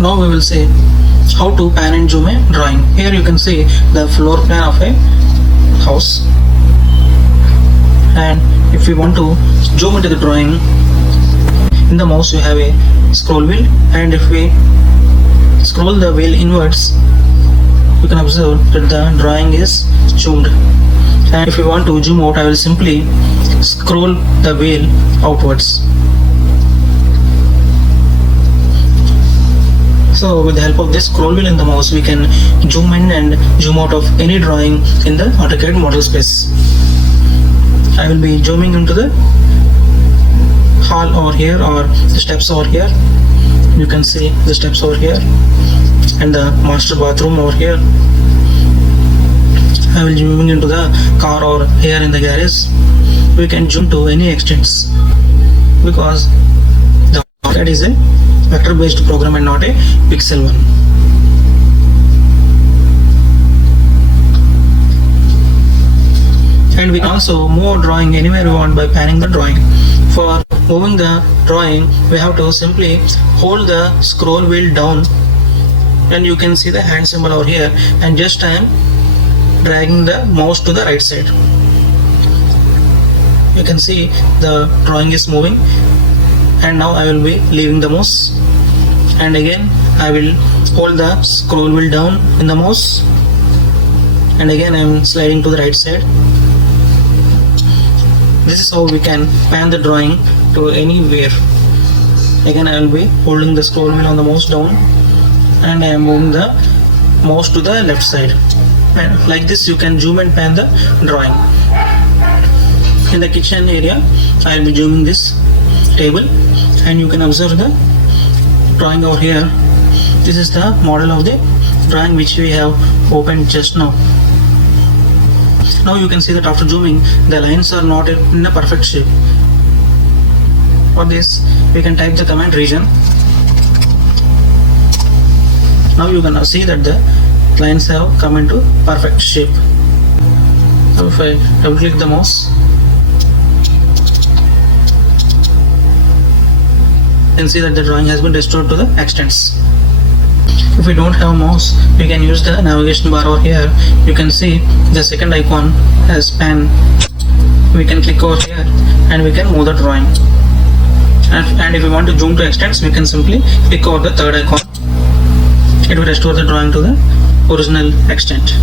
Now we will see how to pan and zoom a drawing. Here you can see the floor plan of a house, and if we want to zoom into the drawing, in the mouse you have a scroll wheel, and if we scroll the wheel inwards, you can observe that the drawing is zoomed. And if you want to zoom out, I will simply scroll the wheel outwards. So with the help of this scroll wheel in the mouse, we can zoom in and zoom out of any drawing in the AutoCAD model space. I will be zooming into the hall over here, or the steps over here. You can see the steps over here and the master bathroom over here. I will be zooming into the car over here in the garage. We can zoom to any extents because the AutoCAD is a vector based program and not a pixel one. And we can also move drawing anywhere we want by panning the drawing. For moving the drawing, we have to simply hold the scroll wheel down, and you can see the hand symbol over here, and just I am dragging the mouse to the right side. You can see the drawing is moving, and now I will be leaving the mouse, and again I will hold the scroll wheel down in the mouse, and again I am sliding to the right side. This is how we can pan the drawing to anywhere. Again I will be holding the scroll wheel on the mouse down, and I am moving the mouse to the left side, and like this you can zoom and pan the drawing. In the kitchen area, I will be zooming this table, and you can observe the drawing over here. This is the model of the drawing which we have opened just now. Now you can see that after zooming, the lines are not in a perfect shape. For this, we can type the command region. Now you can see that the lines have come into perfect shape. So if I double click the mouse, you can see that the drawing has been restored to the extents. If we don't have a mouse, we can use the navigation bar over here. You can see the second icon as pan. We can click over here and we can move the drawing. And if we want to zoom to extents, we can simply click over the third icon. It will restore the drawing to the original extent.